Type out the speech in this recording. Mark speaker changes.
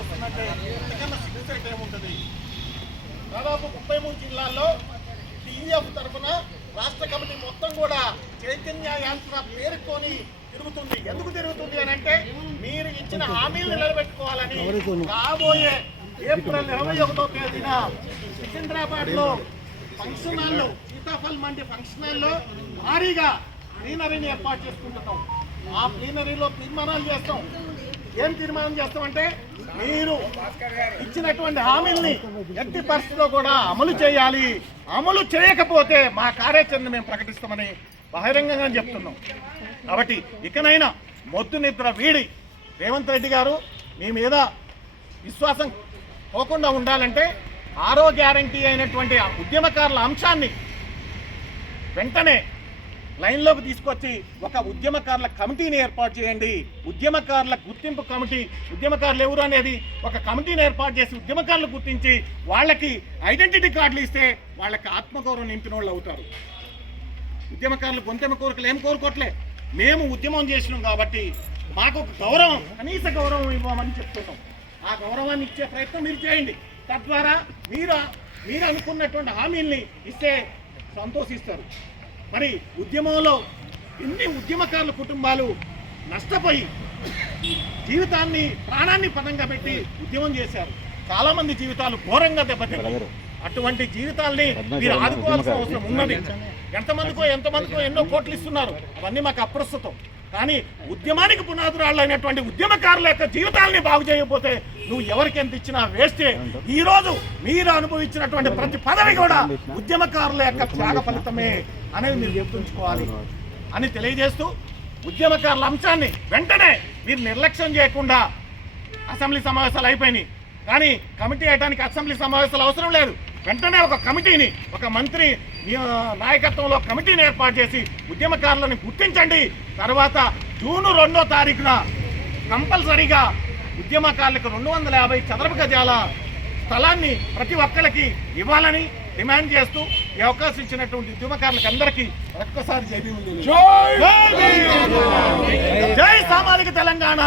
Speaker 1: వస్తుందంటే ఇంతకన్నా సిగ్గుసేట్ ఏముంటుంది? దాదాపు ముప్పై మూడు జిల్లాల్లో టీఎఫ్ తరఫున రాష్ట్ర కమిటీ మొత్తం కూడా చైతన్య యాత్ర పేరుకొని తిరుగుతుంది. ఎందుకు తిరుగుతుంది అని అంటే మీరు ఇచ్చిన హామీలు నిలబెట్టుకోవాలని రాబోయే ఏప్రిల్ ఇరవై ఒకటో తేదీన సికింద్రాబాద్లో ఫంక్షన్ హాల్లో సీతాఫల్ మండి ఫంక్షన్ హాల్లో భారీగా ప్లీనరీని ఏర్పాటు చేసుకుంటున్నాం. ఆ ప్లీనరీలో తీర్మానాలు చేస్తాం. ఏం తీర్మానం చేస్తామంటే మీరు ఇచ్చినటువంటి హామీల్ని ఎట్టి పరిస్థితిలో కూడా అమలు చేయాలి. అమలు చేయకపోతే మా కార్యాచరణ మేము ప్రకటిస్తామని బహిరంగంగా చెప్తున్నాం. కాబట్టి ఇకనైనా మొద్దు నిద్ర వీడి రేవంత్ రెడ్డి గారు మీ మీద విశ్వాసం పోకుండా ఉండాలంటే ఆరో గ్యారంటీ అయినటువంటి ఉద్యమకారుల అంశాన్ని వెంటనే లైన్లోకి తీసుకొచ్చి ఒక ఉద్యమకారుల కమిటీని ఏర్పాటు చేయండి. ఉద్యమకారుల గుర్తింపు కమిటీ ఉద్యమకారులు ఎవరు అనేది ఒక కమిటీని ఏర్పాటు చేసి ఉద్యమకారులు గుర్తించి వాళ్ళకి ఐడెంటిటీ కార్డులు ఇస్తే వాళ్ళకి ఆత్మగౌరవం నింపిన వాళ్ళు అవుతారు. ఉద్యమకారులు గొంతెమ కోరికలు ఏం కోరుకోవట్లే? మేము ఉద్యమం చేసినాం కాబట్టి మాకు ఒక గౌరవం కనీస గౌరవం ఇవ్వమని చెప్తున్నాం. ఆ గౌరవాన్ని ఇచ్చే ప్రయత్నం మీరు చేయండి. తద్వారా మీరు మీరు అనుకున్నటువంటి హామీల్ని ఇస్తే సంతోషిస్తారు. మరి ఉద్యమంలో ఎన్ని ఉద్యమకారుల కుటుంబాలు నష్టపోయి జీవితాన్ని ప్రాణాన్ని పదంగా పెట్టి ఉద్యమం చేశారు. చాలా మంది జీవితాలు ఘోరంగా దెబ్బతిన్నారు అటువంటి జీవితాల్ని మీరు ఆదుకోవాల్సిన అవసరం ఉన్నది. ఎంతమందికో ఎంతమందికో ఎన్నో కోట్లు ఇస్తున్నారు. అవన్నీ మాకు అప్రస్తుతం. కానీ ఉద్యమానికి పునాదురాళ్ళు అయినటువంటి ఉద్యమకారుల యొక్క జీవితాల్ని బాగు చేయకపోతే నువ్వు ఎవరికి ఎంత ఇచ్చినా వేస్తే ఈరోజు మీరు అనుభవించినటువంటి ప్రతి పదవి కూడా ఉద్యమకారుల యొక్క త్యాగ ఫలితమే. అనేది మీరు గుర్తుంచుకోవాలి అని తెలియజేస్తూ ఉద్యమకారుల అంశాన్ని వెంటనే మీరు నిర్లక్ష్యం చేయకుండా అసెంబ్లీ సమావేశాలు అయిపోయినాయి. కానీ కమిటీ వేయడానికి అసెంబ్లీ సమావేశాలు అవసరం లేదు. వెంటనే ఒక కమిటీని ఒక మంత్రి నాయకత్వంలో కమిటీని ఏర్పాటు చేసి ఉద్యమకారులను గుర్తించండి. తర్వాత జూన్ రెండో తారీఖున కంపల్సరీగా ఉద్యమకారులకు రెండు వందల యాభై చదరపు గజాల స్థలాన్ని ప్రతి ఒక్కరికి ఇవ్వాలని డిమాండ్ చేస్తూ ఈ అవకాశం ఇచ్చినటువంటి ఉద్యమకారులకు అందరికీ ఒక్కసారి జై. జై సామాజిక తెలంగాణ!